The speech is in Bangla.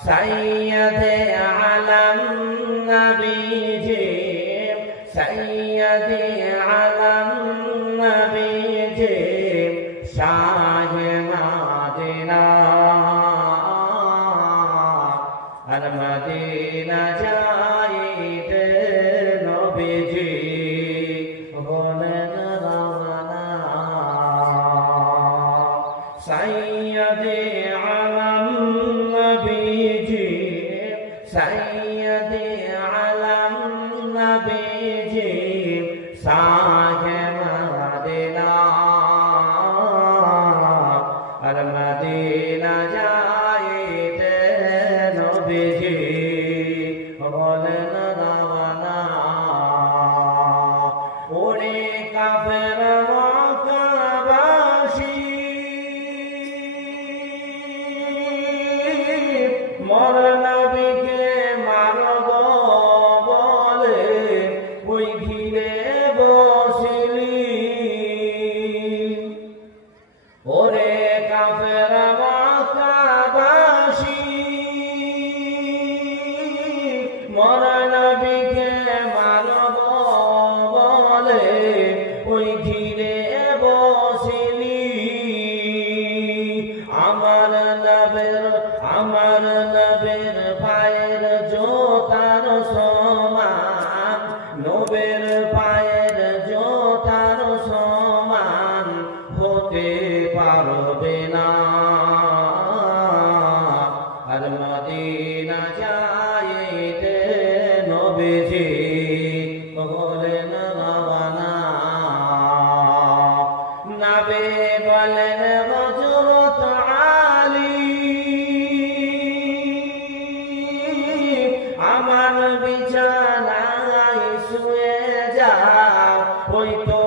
সৈয়দে আলম নবীজি সৈয়দে আলম নবীজি শাহে মদিনা আর মদিনা যাইতে নবীজি হলেন রওনা সৈয়দে আলম নবীজি সৈয়দে আলম নবীজি শাহে মদিনা আর মদিনা যাইতে নবীজি হলেন রওনা ওরে কাফের মক্কাবাসী মর নবীকে মারব বলে ওই ঘিরে বসিলি ওরে কাফের মক্কাবাসী মর নবীকে মারব বলে ওই ঘিরে বসিলি আমার নবের পায়ের জোতার সমান নবের পায়ের জোতার সমান হতে পারবে না আর মদিনা যাইতে নবীজি হলেন রওনা নবী বলেন হযরত আলী আমার বিছানায় শুয়ে যাও ওই তো